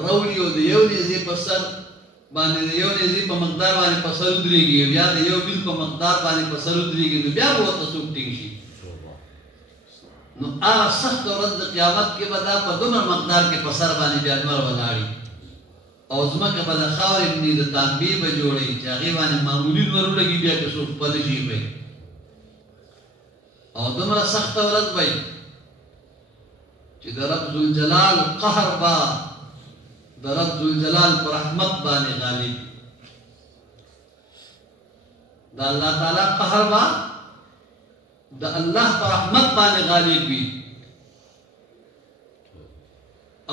راوړي او د یو نېزې په سر باندې د یو نېزې په مقدار باندې په سر ودرېږي بیا د یو بیل په مقدار باندې په سر ودرېږي نو بیا به ورته څوک ټینګ شي نو هغه سخت ورځ د قیامت کې به دا په دومره مقدار کې په سر باندې بیا لمر ولاړي او ځمکه به د خاورې باندې د تانبې به جوړي چې هغې باندې معمولي لمر ولګي بیا که څوک پلی شي به او دومره سخته ورځ به چې د رب ذوالجلال قهر به د رب ذوالجلال پر رحمت باندې غالب د الله تعالی قهر به د الله پر رحمت باندې غالب وي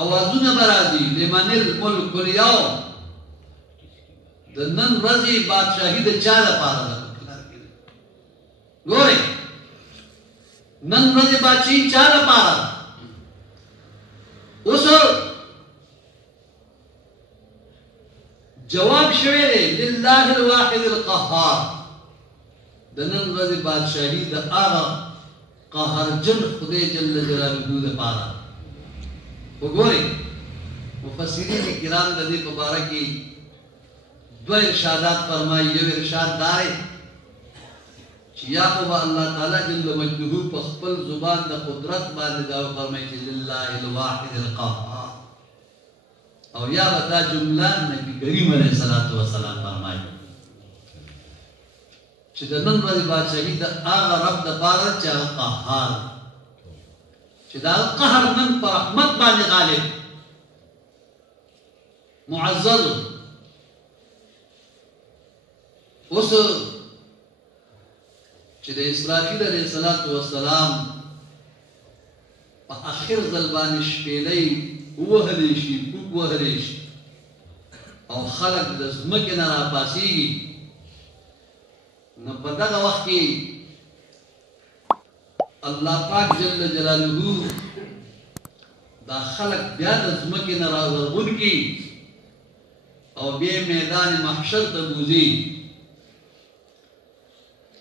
اوازونه به راځي لمن الملک اليوم د نن ورځې بادشاهي د چا لپاره ده ګورئ نن ورځې بادشاهي چا لپاره ده اوس جواب شوی دی لله الواحد القهار د نن ورځې بادشاهي د هغه قهرجن خدای جل جلاله لپاره وګورئ مفسرین کرام د دې په باره کې دوه ارشادات فرمایي یو ارشاد دا دی چې یا خو به الله تعالی جل مجده په خپل زبان د قدرت باندې دا فرمایي چې لله الواحد القهار او یا به دا جمله نبی کریم علیه الصلاۃ والسلام فرمایي چې د نن ورځې بادشاهي د هغه رب دپاره چې هغه قهار چې دا قهر نن په رحمت باندې غالب معزز اوس چې د اسرافیل علیه السلام په اخر ځل باندې شپېلۍ ووهلی شي کوک وهلی شي او خلک د ځمکې نه راپاڅېږي نو په دغه وخت کې الله پاک جل جلاله دا خلق بیا د ځمکې نه راغورځون کړي او بیا میدان محشر ته بوځي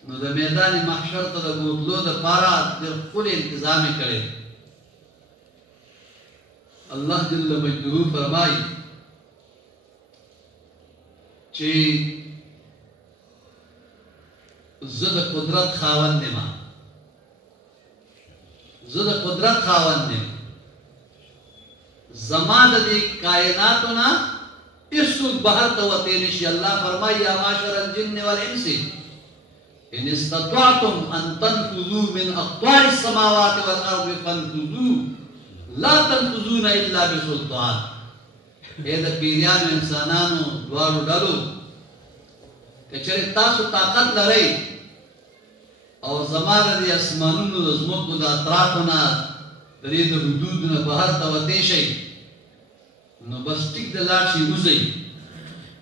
نو د میدان محشر ته د بوتلو دپاره ډېر ښکلی انتظام یې کړی الله جل مجده فرمایي چې زه د قدرت خاوند یم زه د قدرت خاوند یم زما د دې کائناتو نه هېڅوک بهر ته وتی نشي الله فرمایي یا معشر الجن والانس ان استطعتم ان تنفذوا من اقطار السماوات والارض فانفذوا لا تنفذون الا بسلطان اے د پیریانو انسانانو دواړو ډلو که چېرې تاسو طاقت لرئ او زما د دې اسمانونو د ځمکو د اطرافو نه د دې د حدودو نه بهر ته وتی شئ نو بس ټیک د لاړ شئ وځئ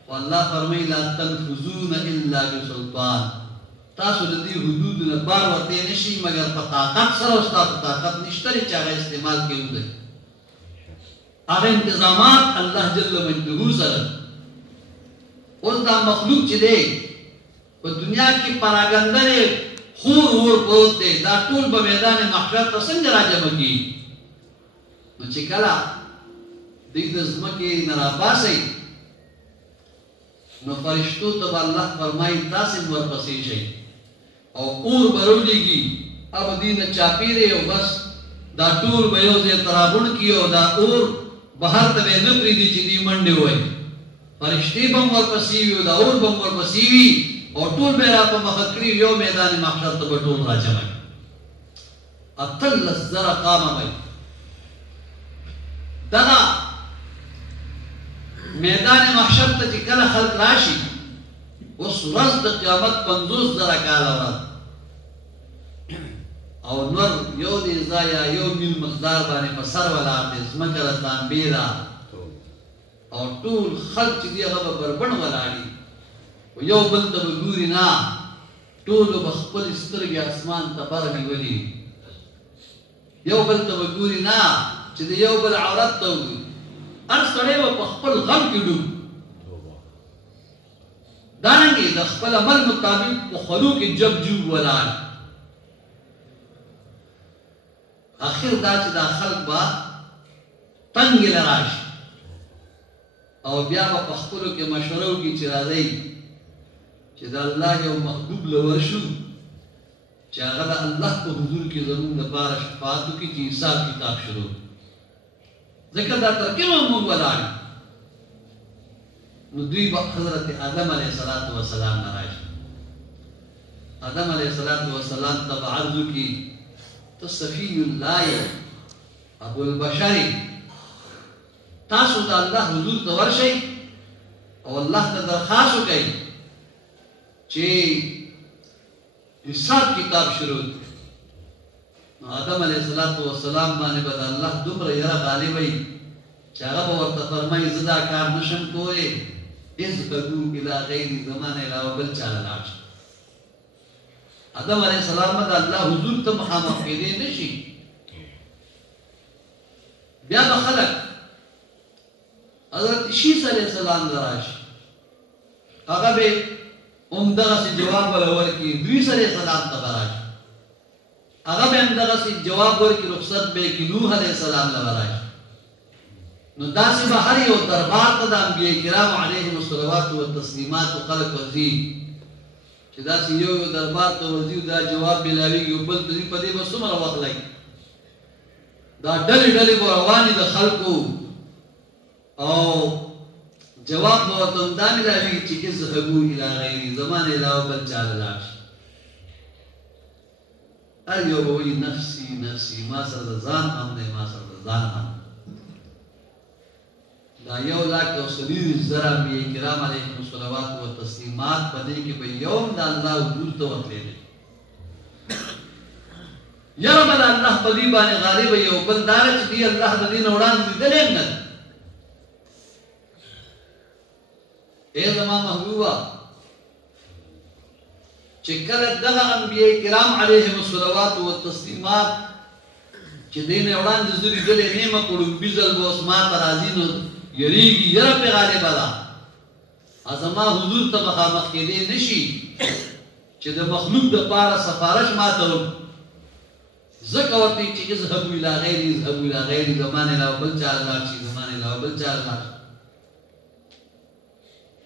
خو الله فرمایي لا تنفذون الا بسلطان تاسو د دې حدودو نه بار وتی نه شئ مګر په طاقت سره او ستاسو طاقت نشته چې هغه استعمال کړئ وځئ هغه انتظامات الله جل مجده سره اوس دا مخلوق چې دی په دنیا کې پراګندنې خور ور پروت دی دا ټول به میدان محشر ته څنګه راجمع کېږي نو چې کله دوی د ځمکې نه راپاڅئ نو فرشتو ته به الله فرمایي تاسې هم ورپسې شئ او اور به راولېږي اب دوی نه چاپېرې او بس دا ټول به یو ځای ته راغونډ کړي او دا اور بهر ته به یې نه پرېږدي چې دوی منډې ووایي فرشتې به هم ورپسې وي او دا اور به هم ورپسې وي او ټول به را په مخه کړي یو میدان محشر ته به ټول راجمع کړي اتلس زره قامه به دغه میدان محشر ته چې کله خلق راشي اوس ورځ د قیامت 50,000 کاله ورځ او نور یو دې ځای یا یو میل مقدار باندې په سر ولاړ دی ځمکه د تانبې ده او ټول خلق چې دی هغه به بربڼ ولاړي یو بل ته به ګوري نه ټولو به خپلې سترګې اسمان ته بر نیولي یو بل ته به ګوري نه چې د یو بل عورت ته وګوري هر سړی به په خپل غم کې ډوب دارنګې د خپل عمل مطابق په خولو کې جب جوب ولاړ آخر دا چې دا خلق به تنګې له راشي او بیا په خپلو کې مشوره وکړي چې راځئ چې د الله یو محبوب له ورشو چې هغه د الله په حضور کې زموږ دپاره شفاعت وکړي چې حساب کتاب شروع ځکه دا ترکیب هم موږ ولاړ نو دوی به حضرت آدم علیه السلام نه راشي آدم علیه السلام ته به عرض وکړي ته صفی الله یې ابو البشر تاسو د الله حضور ته ورشئ او الله ته درخواست وکړئ چې حساب کتاب شروع نو آدم علیه السلام باندې به د الله دومره یره غالب وي چې هغه به ورته فرمایي زه دا کار نشم کوی اذهبوا الی غیر زمان علاوه بل چا له لاړ شئ آدم علیه السلام د الله حضور ته مخامخ کېدی نه شي بیا به خلک حضرت شیس علیہ السلام دراشي هغه به همدغسې جواب وله ورکړي ادریس علیہ السلام ته به راشي هغه به همدغسې جواب ورکړي رخصت به یې کړي نوح علیہ السلام له به راشي نو داسې به هر یو دربار ته د انبیاء کرامو علیهم الصلوات والتسلیمات خلک ورځي چې داسې یو یو دربار ته ورځي دا جواب میلاویږي یو بل ته په دې به څومره وخت لګي دا ډلې ډلې به روانې د خلکو او جواب به ورته همدا میلاویږي چې اذهبوا الی غیر زمان علاوه بل چا له لاړ شئ هر یو به وایي نفسي نفسي ما سره د ځان غم دی ما سره د ځان غم دا 1,40,000 انبیاء کرام علیهم الصلوات والتسلیمات په دې کې به یوم د الله حضور ته ورتللی یره به د الله په دې باندې غالب وي او بل دا چې دی الله د دې نه وړاندې لیدلی هم نه ای زما محبوبه چې کله دغه انبیاء کرام علیهم الصلوات والتسلیمات چې دې نه وړاندې زه لیدلی نه یم کړومبي ځل به اوس ما ته راځي نو یریږي یره پې غالبه ده زما حضور ته مخامخ کېدی نه شي چې د مخلوق دپاره سفارش ما ته وکړي ځکه ورته چې اذهبوا الی غیر اذهبوا الی غیر زمان علاوه بل چا له لاړ شي زمان علاوه بل چا له لاړ شي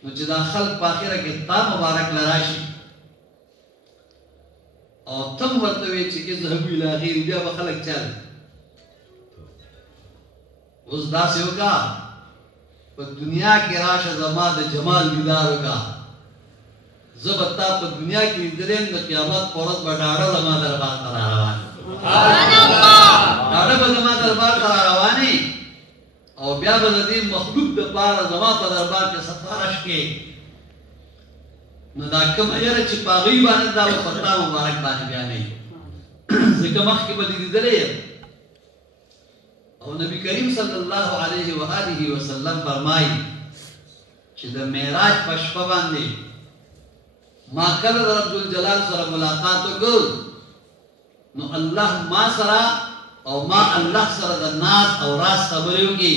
نو چې دا خلق په آخره کې تا مبارک له راشي او تم ورته وایې چې اذهبوا الی غیر بیا به خلک چا اوس داسې وکړه په دنیا کې راشه زما د جمال دیدار وکړه زه به تا په دنیا کې لیدلی یم د قیامت په ورځ به ډاډه زما دربار ته را روان ډاډه به زما دربار ته را روانې او بیا به د دې مخلوق دپاره زما په دربار کې سفارش کې نو دا کومه یره چې په هغوی باندې دا به په تا مبارک باندې بیانوي ځکه مخکې به دې لیدلی یم او نبی کریم صلی الله علیه و آله وسلم فرمایي چې د معراج په شپه باندې ما کله د رب الجلال سره ملاقات وکړ نو الله ما سره او ما الله سره د ناز او راز خبرې وکړي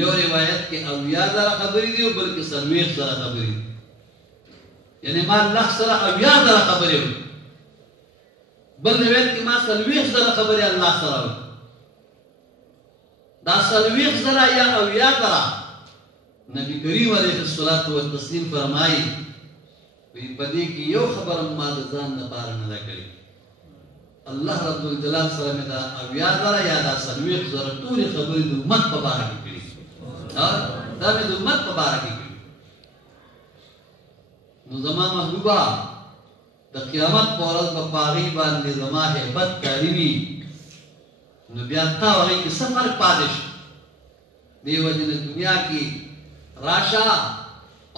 یو روایت کې 80,000 خبرې دي او بلکې 40,000 خبرې دي یعنی ما الله سره 80,000 خبرې وکړي بل روایت کې ما 40,000 خبرې الله سره وکړي دا 40,000 یا 80,000 نبی کریم علیه الصلاۃ والتسلیم فرمایي وی په دې کې یو خبره ما د ځان لپاره نه ده کړې الله رب الجلال سره مې دا 80,000 یا دا 40,000 ټولې خبرې د امت په باره کې کړي دا مې د امت په باره کې کړي نو زما محبوبه د قیامت په ورځ به په هغې باندې زما هیبت کاري وي نو بیا تا هغې کې څه فرق پاتې شي دې وجې نه دنیا کې راشه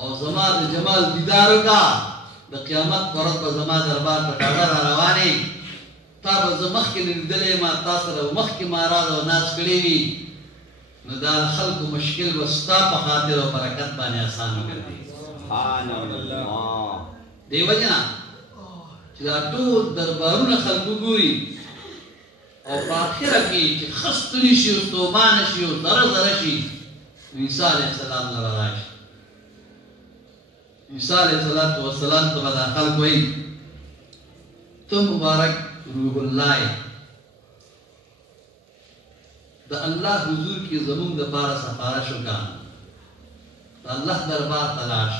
او زما د جمال دیدار وکړه د قیامت په ورځ به زما دربار ته ډاډه را روانې تا به زه مخکې لیدلی یم تا سره مخکې ما راز او ناز کړی وي نو دا خلکو مشکل به ستا په خاطر او برکت باندې اسان وګرځي دې وجې نه چې دا ټول دربارونه خلکو ګوري او په آخره کې چې ښه ستړي شي او ستومانه شي او زره زره شي نو عیسی علیه السلام نه راشي عیسی علیه السلام ته به دا خلک وایي ته مبارک روح الله د الله حضور کې زمونږ دپاره سفارش وکړه الله دربار تلاش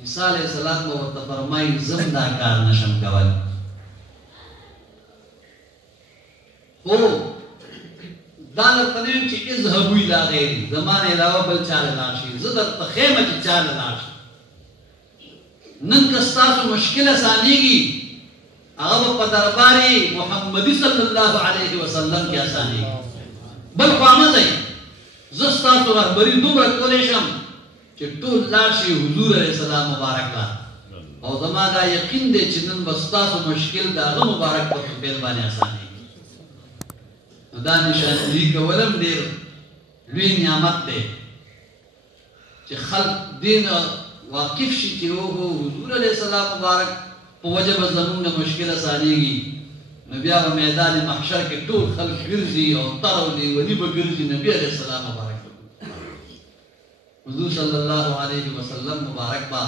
عیسی علیہ السلام ورته فرمایي زم دا کار نشم کولی خو دا درته نه ویم چې اذهبوا الی غیري زما نه علاوه بل چا له لاړ شي زه درته ښیم چې چا له لاړ شي نن که ستاسو مشکل اسانېږي هغه په دربار محمدي صلی الله علیه وسلم کې اسانېږي بل خوا مه ځئ زه ستاسو رهبري دومره کولی شم چې ټول لاړ شي حضور علیه السلام مبارک ته او زما دا یقین دی چې نن به ستاسو مشکل د هغه مبارک په طفیل باندې اسانېږي نو دا نشانګري کول هم ډېر لوی نعمت دی چې خلک دې نه واقف شي چې حضور علیه السلام مبارک په وجه به زمونږ مشکل اسانېږي نو بیا به میدان محشر کې ټول خلک ګرځي او تر او لیوني به ګرځي نبي علیه السلام مبارک حضور صلی الله علیه وسلم مبارک با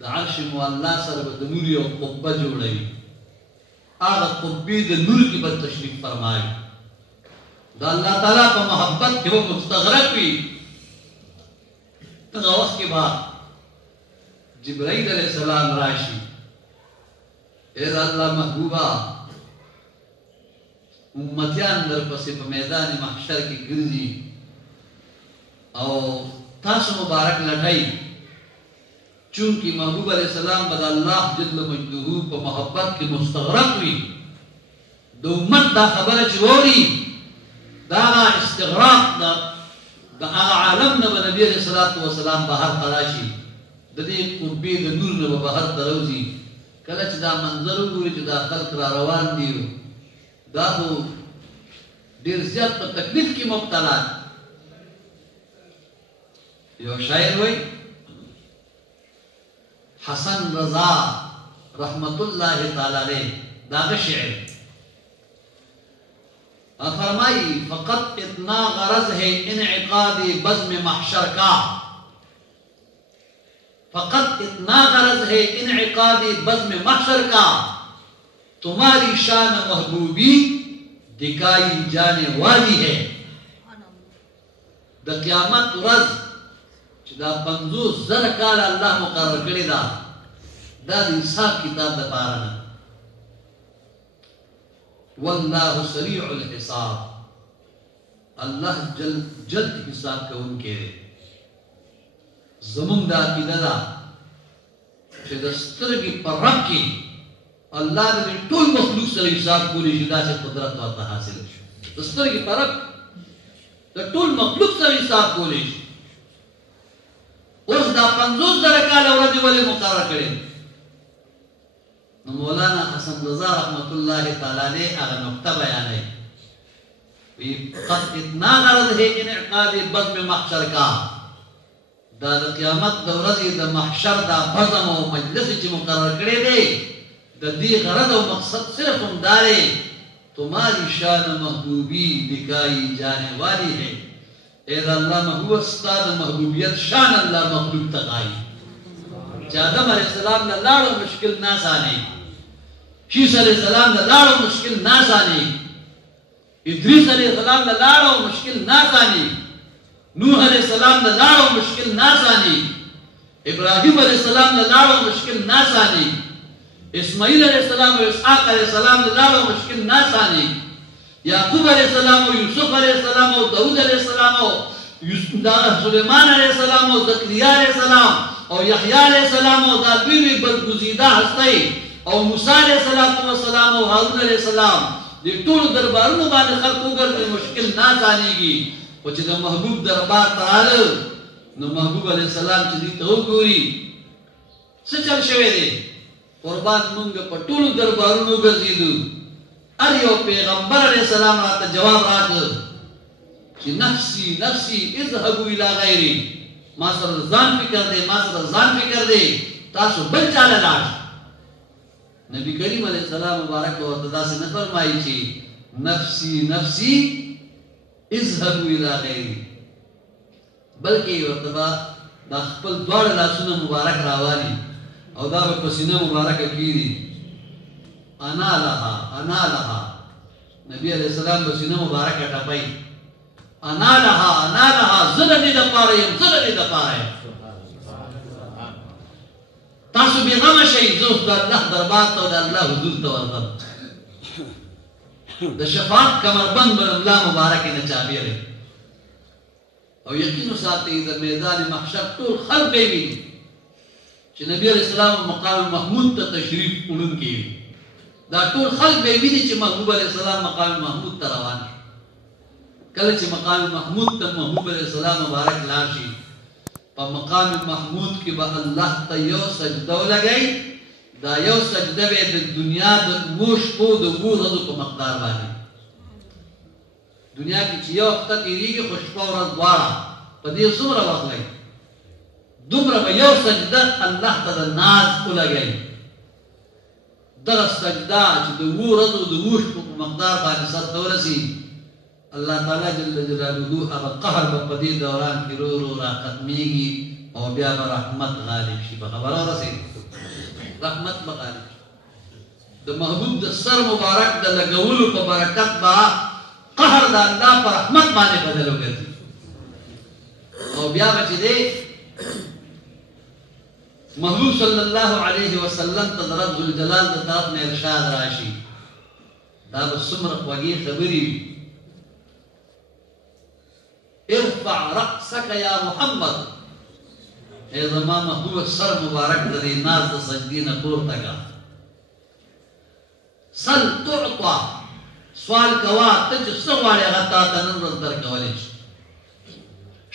د عرش معلا سره به د نور یو قبه جوړوي هغه قبې د نور کې به تشریف فرمایي د الله تعالی په محبت کې به مستغرق وي هغه وخت کې به جبرائیل علیہ السلام راشي اے الله محبوبا امتیان در پسې په میدان محشر کې ګرځي او تاسو مبارک لټای چونکی محبوب علیہ السلام بد الله جل مجدوه په محبت کې مستغرق وي د امت دا خبره چې ووري دا استغراق دا عالم نه نبی علیہ الصلوۃ والسلام بهر تراشي د دې قربې د نور نه بهر تروزي کله چې دا منظر وګوري چې دا خلک را روان دي دا خو ډېر زیات په تکلیف کې مبتلا یو شاعر وایي حسن رضا رحمت الله تعالی علیہ دا شعر فرمائی فقط اتنا غرض ہے انعقاد بزم محشر کا فقط اتنا غرض ہے انعقاد بزم محشر کا تمہاری شان محبوبی دکھائی جانے والی ہے د قیامت ورځ چې دا 50,000 کال الله مقرر کړی دا د حساب کتاب د پاره نه والله سریع الحساب الله جلد حساب کوونکی زمونږ دا عقیده ده چې د سترګې په رب کې الله د ټول مخلوق سره حساب کولی شي داسې قدرت ورته حاصل شي د سترګې په رب د ټول مخلوق سره حساب کولی شي اوس دا 50,000 کاله ورځې ولې مقرر کړې نو مولانا حسن رضا رحمت الله تعالی علیہ هغه نقطه بیانوي وی قد اتنا غرض ہے انعقاد بزم محشر کا دا د قیامت د ورځې د محشر دا بزم او مجلس چې مقرر کړی دی د دې غرض او مقصد صرف همدا دی تمہاری شان محبوبی دکھائی جانے والی ہے اے اللہ محبوب استاد محبوبیت شان اللہ مخلوق تقائی چې آدم علیہ السلام نه لاړو مشکل ناسانی شیس علیہ السلام نه لاړو مشکل ناسانی ادریس علیہ السلام نه لاړو مشکل ناسانی نوح علیہ السلام نه لاړو مشکل ناسانی ابراہیم علیہ السلام نه لاړو مشکل ناسانی اسماعیل علیہ السلام و اسحاق علیہ السلام نه لاړو مشکل ناسانی یعقوب علیہ السلام و یوسف علیہ السلام و داود علیہ السلام و سلیمان علیہ السلام و زکریا علیہ السلام اور یحییٰ علیہ السلام و دالبیوی بدگزیدہ ہستی اور موسیٰ علیہ السلام و ہارون علیہ السلام یہ طول درباروں باندې خلقو ګرځي مشکل ناسانیږي او چې د محبوب دربار ته راغلل نو محبوب علیہ السلام چې دې ته وګوري څه چل شوی دی قربان مونږ په ټولو دربارونو ګرځېدو هر یو پیغمبر علیہ السلام راته جواب راکړ چې نفسی نفسی اذهبوا الى غیری ما سره ځان فکر دی ما سره ځان فکر دی تاسو بل چاله لاړ نبی کریم علیہ السلام مبارک ورته داسې نه فرمایي چې نفسی نفسی اذهبوا الى غیری بلکې ورته دا خپل دواړه لاسونه مبارک راوالي او دا په سینه مبارکه کیږي انا لها نبی علیہ السلام په سینه مبارکه ټپای انا لها زه د دې دپاره یم زه د دې دپاره یم تاسو بېغمه شئ زه اوس د الله دربار ته او د الله حضور ته ورځم د شفاعت کمربند به ملا مبارکې نه چابېرئ او یقین وساتئ د میدان محشر ټول خلق به یې ویني چې نبي علیه السلام مقام محمود ته تشریف وړونکي وي دا ټول خلق به یې ویني چې محبوب علیه السلام مقام محمود ته روان شي کله چې مقام محمود ته محبوب علیه السلام مبارک لاړ شي په مقام محمود کې به الله ته یو سجده ولګوي دا یو سجده به د دنیا د اوو شپو د اوو ورځو په مقدار باندې دنیا کې چې یو هفته تېرېږي خو شپه ورځ دواړه په دې څومره وخت لګي دومره به یو سجده الله ته د ناز ولګوي دغه سجده چې د اوو ورځو د اوو شپو په مقدار باندې سر ته ورسېږي الله تعالی جل جلاله هغه قهر به په دې دوران کې رو رو را ختمېږي او بیا به رحمت غالب شي په خبره ورسېږي رحمت به غالب شي د محبوب د سر مبارک د لګولو په برکت به قهر د الله په رحمت باندې بدل وګرځي او بیا به چې دی محبوب صلی الله علیه وسلم ته د رب ذوالجلال د طرف نه ارشاد راشي دا به څومره خوږې خبرې وي ارفع رأسك يا محمد اے زما محبوب سر مبارک د دې ناز د سجدې نه پورته کړه سل تعطى سوال کوا ته چې څه غواړې هغه تا ته نن ورځ درکولی شي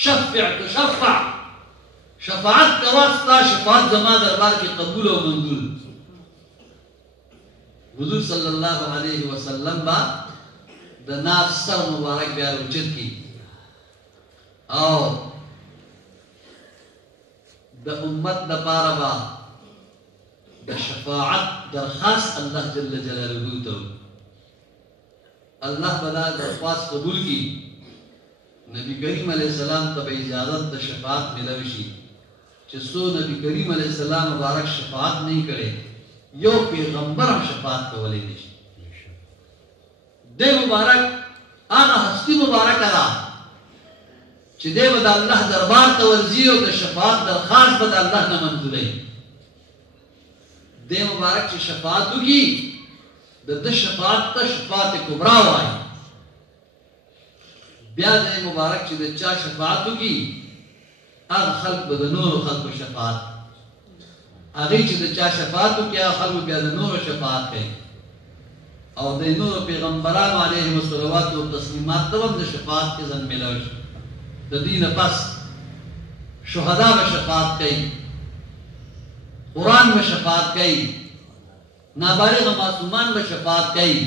شفع تشفع شفاعت کوا ستا شفاعت زما دربار کې قبول او منظور حضور صلی الله علیه وسلم با د ناز سر مبارک بیا اوچت کړي او د امت دپاره به د شفاعت درخواست الله جل جلاله ته الله به دا درخواست قبول کړي نبی کریم علیه السلام ته به اجازت د شفاعت میلاوي شي چې څو نبی کریم علیه السلام مبارک شفاعت نه کړي یو پیغمبر هم شفاعت کولی نه شي دی مبارک هغه هستی مبارکه ده چې دی به د الله دربار ته ورځي او د شفاعت درخواست به د الله نه منظوروي دی مبارک چې شفاعت وکړي د ده شفاعت ته شفاعت کبرا وایي بیا دی مبارک چې د چا شفاعت وکړي هغه خلق به د نورو خلقو شفاعت هغوی چې د چا شفاعت وکړي هغه خلق بیا د نورو شفاعت کوي او د نورو پیغمبرانو علیهم الصلوات والتسلیمات ته هم د شفاعت اذن میلاوي شي د دې نه پس شهدا به شفاعت کوي قرآن به شفاعت کوي نابالغ معصومان به شفاعت کوي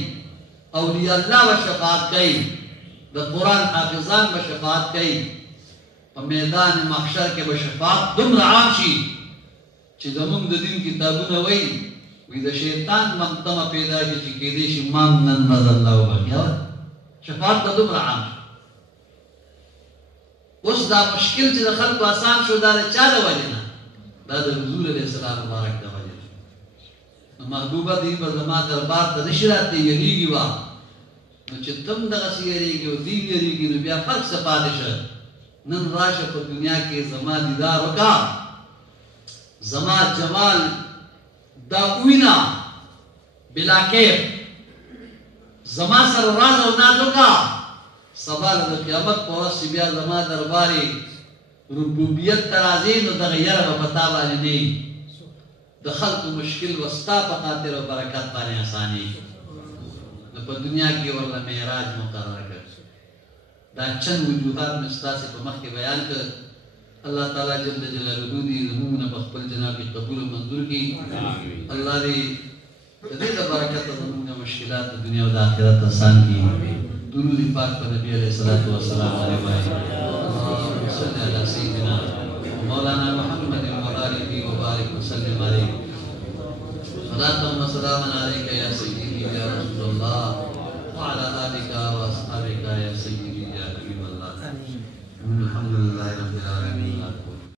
اولیاء الله به شفاعت کوي د قرآن حافظان به شفاعت کوي په میدان محشر کې به شفاعت دومره عام شي چې زموږ د دین کتابونه وایي د شیطان مقدمه پیدا شي چې کېدی شي ما نن نظر الله وبخښي شفاعت به دومره عام شي اوس دا مشکل چې د خلکو آسان شو دا د چا د وجې نه دا د حضور علیه السلام مبارک د وجې نه محبوبه دی به زما دربار ته نشي راتلی یریږي وه نو چې تم دغسې یریږي او دی یریږي نو بیا فرق څه پاتې شه نن راشه په دنیا کې زما دیدار وکړه زما جمال دا وینا بلا کیف زما سره راز او ناز وکړه سبا د قیامت په ورځ چې بیا زما دربارې ربوبیت ته راځي نو دغه یره به په تا باندې نه وي د خلقو مشکل به ستا په خاطر او برکت باندې اسانېږي نو په دنیا کې ورله معراج مقرر کړ دا چند وجوهات مې ستاسې په مخکې بیان کړ الله تعالی جل جلاله دې زموږ نه په خپل جناب کې قبول او منظور کړي الله دې د دې د برکته زموږ نه مشکلات د دنیا او د آخرت آسان کړي درود پاک پر نبی علیہ الصلوۃ والسلام علیہ اللهم صل علی سیدنا مولانا محمد وآلہ وبارک وسلم علیہ صلاۃ و سلام علیک یا سیدی یا رسول اللہ وعلى آلک واصحابک یا سیدی یا حبیب اللہ الحمد للہ رب العالمین